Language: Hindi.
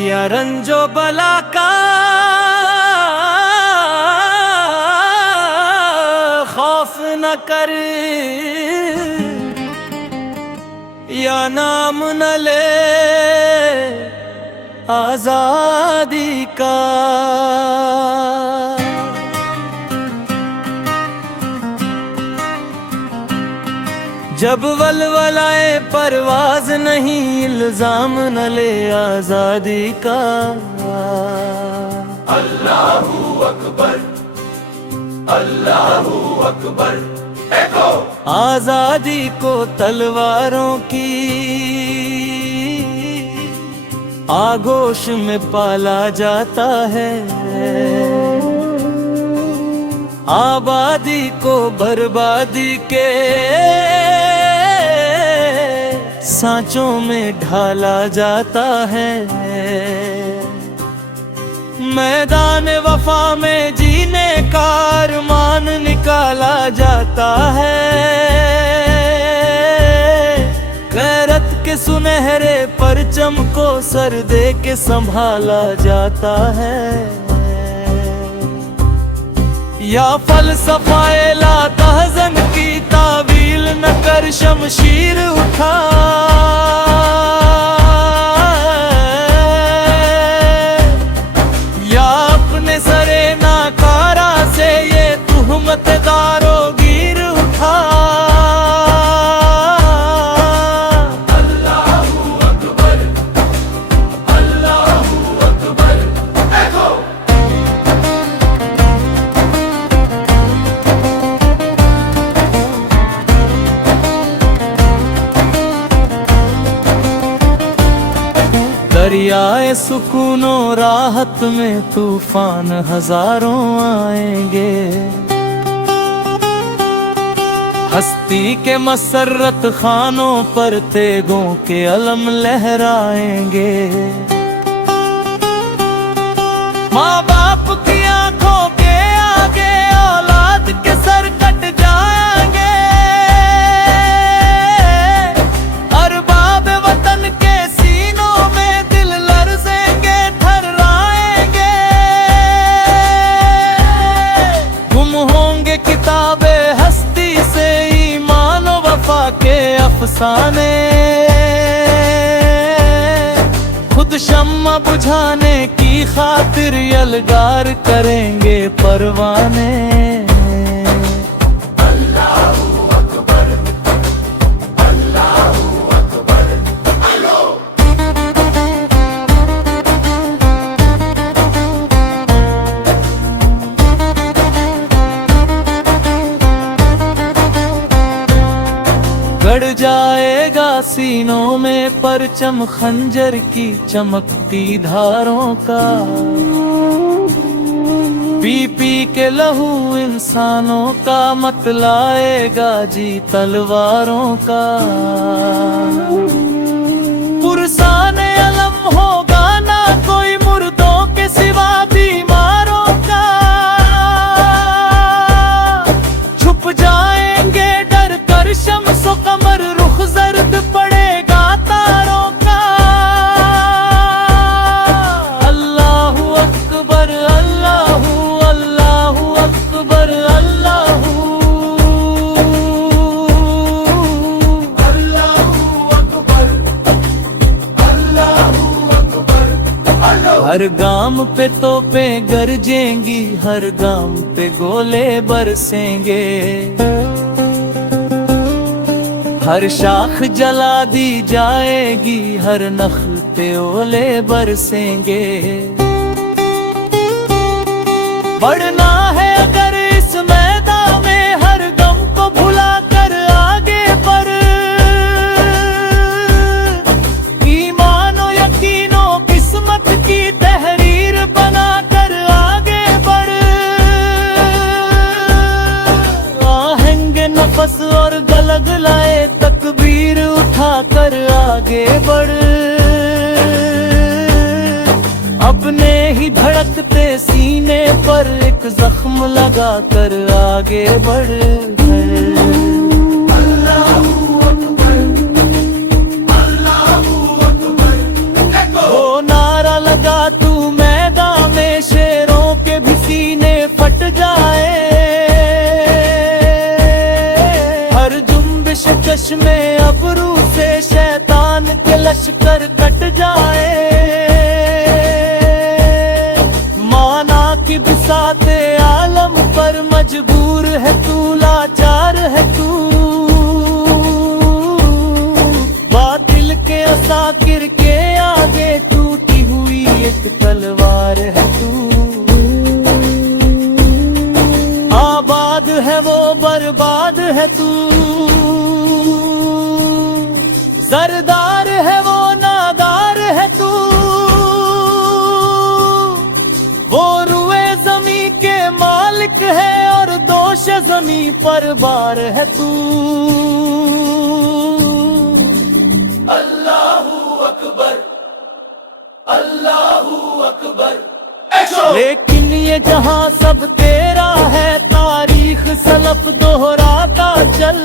या रंजो बला का खौफ न कर, या नाम न ले आजादी का। जब वलवलाए परवाज नहीं, इल्जाम न ले आजादी का। अल्लाहू अकबर, अल्लाहू अकबर। एको आजादी को तलवारों की आगोश में पाला जाता है, आबादी को बर्बादी के सांचों में ढाला जाता है। मैदान वफा में जीने का अरमान निकाला जाता है, गैरत के सुनहरे परचम को सर दे के संभाला जाता है। या फलसफाए ला तहज़न की तावील न कर, शमशीर उठा या अपने सरे नाकारा से ये तुहमत दारोगीर उठा। अल्लाहू अकबर, अल्लाहू अकबर। एको दरियाए सुकूनो राहत में तूफान हजारों आएंगे, हस्ती के मसरत खानों पर तेगों के अलम लहराएंगे। माँ बाप की आंखों के आगे औलाद के सर कट जाएंगे, अरबाब वतन के सीनों में दिल लरजेंगे, थर्राएंगे। गुम होंगे किताबे हस्ती से ईमान व वफा के अफसाने, खुद शम्मा बुझाने की खातिर यलगार करेंगे परवाने। अल्लाहू अकबर, अल्लाहू अकबर। अलो गड़ जाएगा सीनों में परचम खंजर की चमकती धारों का, पी पी के लहू इंसानों का मत लाएगा जी तलवारों का। पुरसाने अलम होगा ना कोई मुर्दों के सिवा बीमारों का, छुप जाएंगे डर कर शम्सो कमर, रुख जर्द पड़ेगा तारों का। अल्लाहू अकबर, अल्लाहू अल्लाहू अकबर, अल्लाहू अल्लाहू अकबर, अल्लाहू अकबर। अलो हर गाम पे तोपे गरजेंगी, हर गाम पे गोले बरसेंगे, हर शाख जला दी जाएगी, हर नख पे ओले बरसेंगे। बढ़ना है अगर इस मैदान में, हर गम को भुला कर आगे बढ़, ईमानो यकीनो किस्मत की तहरीर बना कर आगे बढ़। आहेंगे नफस और गलग लाए तकबीर उठा कर आगे बढ़, अपने ही धड़कते सीने पर एक जख्म लगा कर आगे बढ़। अल्लाहू अकबर, अल्लाहू अकबर। एको वो नारा लश्कर कट जाए, माना कि बिसाते आलम पर मजबूर है तू, लाचार है तू। बातिल के असाकिर के आगे टूटी हुई एक तलवार है तू। आबाद है वो बर्बाद है तू, जरदार है वो नादार है तू। वो रुए जमी के मालिक है और दोष जमी पर बार है तू। अल्लाहू अकबर, अल्लाहू अकबर। लेकिन ये जहां सब तेरा है, तारीख सलफ दोहराता चल।